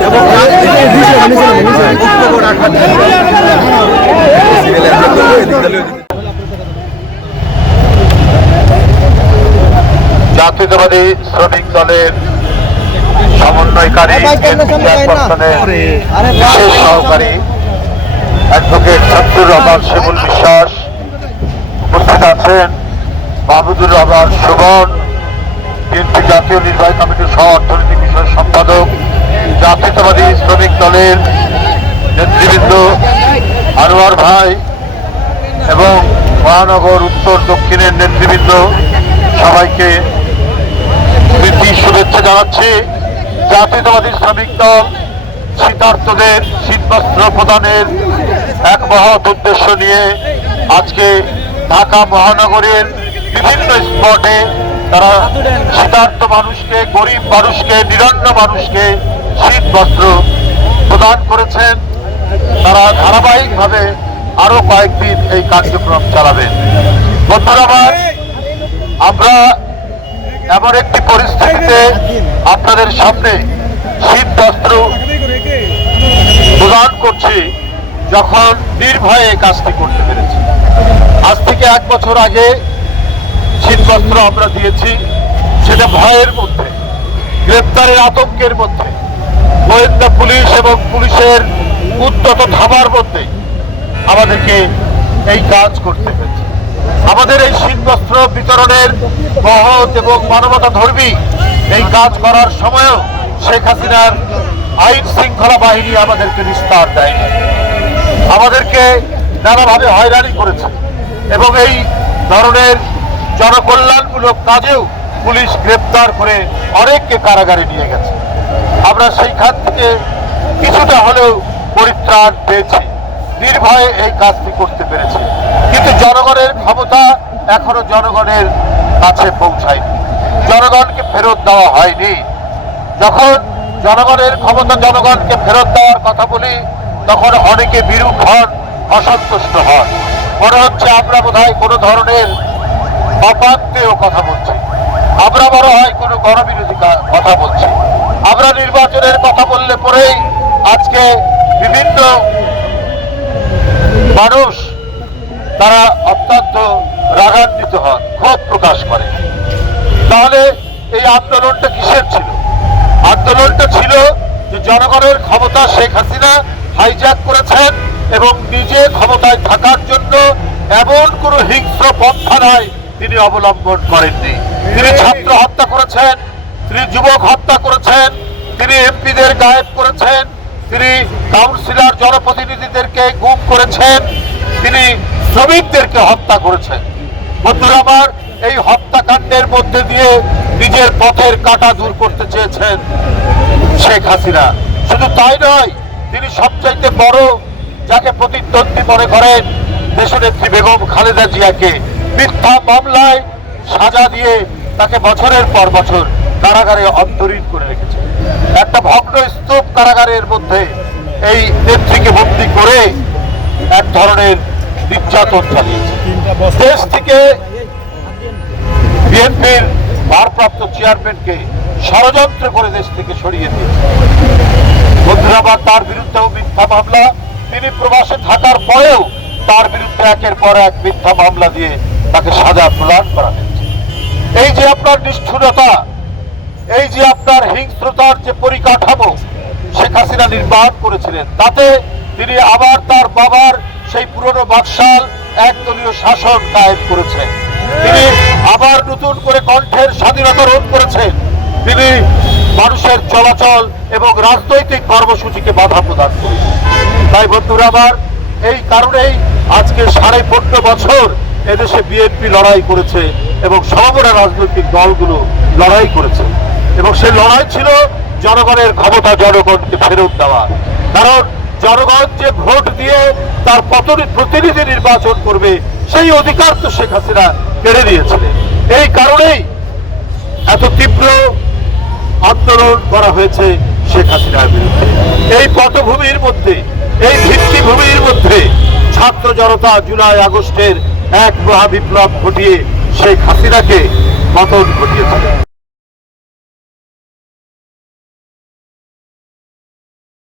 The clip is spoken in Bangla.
এবং রাজনীতির বক্তব্য রাখার জন্য জাতীয়তাবাদী শ্রমিক দলের সমন্বয়কারী বিশেষ সহকারী অ্যাডভোকেট শামসুর রহমান শিমুল বিশ্বাস উপস্থিত আছেন। মাহমুদুর রহমান সুবন বিএনপি জাতীয় নির্বাহী কমিটির সহ অর্থনৈতিক বিষয় সম্পাদক জাতীয়তাবাদী শ্রমিক দলের নেতৃবৃন্দ আনোয়ার ভাই এবং মহানগর উত্তর দক্ষিণের নেতৃবৃন্দ সবাইকে প্রীতি শুভেচ্ছা জানাচ্ছি। জাতীয়তাবাদী শ্রমিক দল শীতার্থদের শীতবস্ত্র প্রদানের এক মহৎ উদ্দেশ্য নিয়ে আজকে ঢাকা মহানগরের বিভিন্ন স্পটে তারা শীতার্থ মানুষকে, গরিব মানুষকে, নিরন্ন মানুষকে শীত বস্ত্র প্রদান করেছেন। তারা ধারাবাহিকভাবে আরও কয়েকদিন এই কার্যক্রম চালাবেন। বন্ধুরা আমরা এমন একটি পরিস্থিতিতে আপনাদের সামনে শীত বস্ত্র প্রদান করছি, যখন নির্ভয়ে কাজটি করতে পেরেছি। আজ থেকে এক বছর আগে শীত বস্ত্র আমরা দিয়েছি, সেটা ভয়ের মধ্যে, গ্রেপ্তারের আতঙ্কের মধ্যে। গোয়েন্দা পুলিশ এবং পুলিশের উদ্যত থামার মধ্যে আমাদেরকে এই কাজ করতে হয়েছে। আমাদের এই শীত বস্ত্র বিতরণের মহৎ এবং মানবতা ধর্মী এই কাজ করার সময়ও শেখ হাসিনার আইন শৃঙ্খলা বাহিনী আমাদেরকে নিস্তার দেয়নি। আমাদেরকে নানাভাবে হয়রানি করেছে এবং এই ধরনের জনকল্যাণমূলক কাজেও পুলিশ গ্রেপ্তার করে অনেককে কারাগারে নিয়ে গেছে। আমরা সেইখান থেকে কিছুটা হলেও পরিত্রাণ পেয়েছি। নির্ভয়ে এই কাজটি করতে পেরেছি। কিন্তু জনগণের ক্ষমতা এখনও জনগণের কাছে পৌঁছায়নি। জনগণকে ফেরত দেওয়া হয়নি। যখন জনগণের ক্ষমতা জনগণকে ফেরত দেওয়ার কথা বলি, তখন অনেকে বিরূপ হন, অসন্তুষ্ট হন। মনে হচ্ছে আমরা বোধ হয় কোনো ধরনের অপাত্রেও কথা বলছি। আমরা বড় হয় কোনো গণবিরোধী কথা বলছি। আমরা নির্বাচনের কথা বললে পরেই আজকে বিভিন্ন মানুষ তারা অত্যন্ত রাগান্বিত হন ক্ষোভ প্রকাশ করে। তাহলে এই আন্দোলনটা কিসের ছিল? আন্দোলনটা ছিল যে জনগণের ক্ষমতা শেখ হাসিনা হাইজ্যাক করেছেন এবং নিজে ক্ষমতায় থাকার জন্য এমন কোন হিংস্র পন্থা নয় তিনি অবলম্বন করেননি। তিনি ছাত্র হত্যা করেছেন, তিনি যুবক হত্যা করেছেন, তিনি এমপিদের গায়েব করেছেন, তিনি কাউন্সিলর জনপ্রতিনিধিদেরকে গুম করেছেন, তিনি শ্রমিকদেরকে হত্যা করেছেন বন্ধুরা আমার, এই হত্যাকাণ্ডের মধ্যে দিয়ে নিজের পথের কাটা দূর করতে চেয়েছেন শেখ হাসিনা। শুধু তাই নয়, তিনি সবচাইতে বড় যাকে প্রতিদ্বন্দ্বী মনে করেন দেশনেত্রী বেগম খালেদা জিয়াকে। মিথ্যা মামলায় সাজা দিয়ে তাকে বছরের পর বছর কারাগারে অন্তরীণ করে রেখেছে। একটা ভগ্ন স্তূপ কারাগারের মধ্যে এই নেত্রীকে বন্দি করে এক ধরনের নির্যাতন চালিয়েছে। দেশ থেকে বিএনপির ভারপ্রাপ্ত চেয়ারম্যানকে ষড়যন্ত্র করে দেশ থেকে সরিয়ে দিয়েছে। বন্ধুরা তার বিরুদ্ধেও মিথ্যা মামলা। তিনি প্রবাসে থাকার পরেও তার বিরুদ্ধে একের পর এক মিথ্যা মামলা দিয়ে তাকে সাজা প্রদান করা হয়েছে। এই যে আপনার নিষ্ঠুরতা, এই যে আপনার হিংস্রতার যে পরিকাঠামো শেখ হাসিনা নির্মাণ করেছিলেন, তাতে তিনি আবার তার বাবার সেই পুরনো বাকশাল একদলীয় শাসন কায়েম করেছেন তিনি আবার নতুন করে কণ্ঠের স্বাধীনতা রোধ করেছেন। তিনি মানুষের চলাচল এবং রাজনৈতিক কর্মসূচিকে বাধা প্রদান করেছেন। তাই বন্ধুরা আমার, এই কারণেই আজকে সাড়ে পনেরো বছর এদেশে বিএনপি লড়াই করেছে এবং সমগ্র রাজনৈতিক দলগুলো লড়াই করেছে। এবং সেই লড়াই ছিল জনগণের ক্ষমতা জনগণকে ফেরত দেওয়া। কারণ জনগণ যে ভোট দিয়ে তার পতন- প্রতিনিধি নির্বাচন করবে, সেই অধিকার তো শেখ হাসিনা কেড়ে নিয়েছিলেন এই কারণেই এত তীব্র আন্দোলন করা হয়েছে শেখ হাসিনার বিরুদ্ধে। এই পটভূমির মধ্যে, এই ভিত্তিভূমির মধ্যে ছাত্র জনতা জুলাই আগস্টের এক মহাবিপ্লব ঘটিয়ে শেখ হাসিনাকে পতন ঘটিয়েছে।